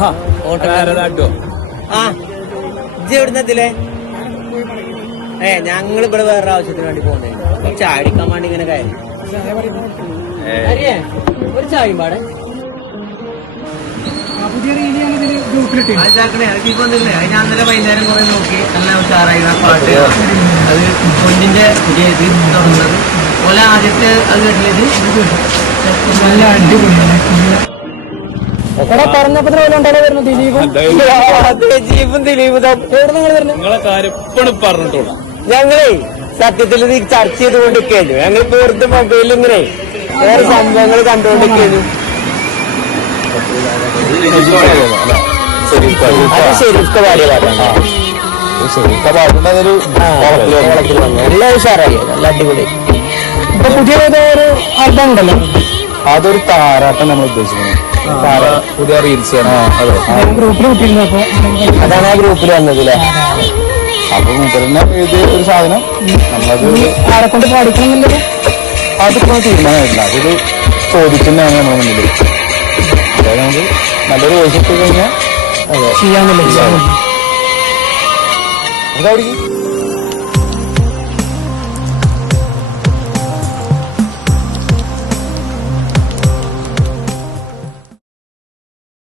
ആ ഇജ്ജ് എവിടുന്നത്തില്ലേ? ഞങ്ങൾ ഇവിടെ വേറെ ആവശ്യത്തിന് വേണ്ടി പോകുന്നേ. ചായ അടിക്കാൻ വേണ്ടി ഇങ്ങനെ കയറി. ഒരു ചായയും പാടെ ഞാൻ ഇന്നലെ വൈകുന്നേരം കുറെ നോക്കി. നല്ല ഉഷാറായി പാട്ട്. അത് കൊഞ്ചിന്റെ പുതിയ ഇത് തുറന്നത് പോലെ ആദ്യത്തെ അത് കേട്ടിയത് നല്ല അടിപൊളിയാണ്. പറഞ്ഞപ്പോ ദിലീപും ദിലീപും പറഞ്ഞിട്ടുള്ളൂ. ഞങ്ങളേ സത്യത്തിൽ ഇത് ചർച്ച ചെയ്തുകൊണ്ടിരിക്കുന്നു. ഞങ്ങളിപ്പോ വെറുതെ മൊബൈലിൽ ഇങ്ങനെ വേറെ സംഭവങ്ങൾ കണ്ടുകൊണ്ടിരിക്കുന്നു. അത് ശരിക്കും പാടിയ പാട്ടാണ്. എല്ലാം ഉഷാറായി. നല്ല അടിപൊളി. ഇപ്പൊ പുതിയ ഒരു ആൽബം ഉണ്ടല്ലോ, അതൊരു താരാട്ടം നമ്മൾ ഉദ്ദേശിക്കുന്നത്. പുതിയ റീൽസ് ഗ്രൂപ്പിൽ കിട്ടിയിരുന്നു. അപ്പൊ അതാണ് ആ ഗ്രൂപ്പിൽ വന്നതില്ലേ. അപ്പൊ മുതലിനെ ഇത് ഒരു സാധനം നമ്മളത് ആരെക്കൊണ്ട് പാടിക്കണമെന്നുള്ളത് അതിപ്പോ തീരുമാനമായിട്ടില്ല. അതൊരു ചോദിക്കുന്നതാണ് നമ്മുടെ മുന്നിൽ. അതായത് നമുക്ക് നല്ലൊരു വോയിസ് ഇട്ട് കഴിഞ്ഞാൽ ചെയ്യാൻ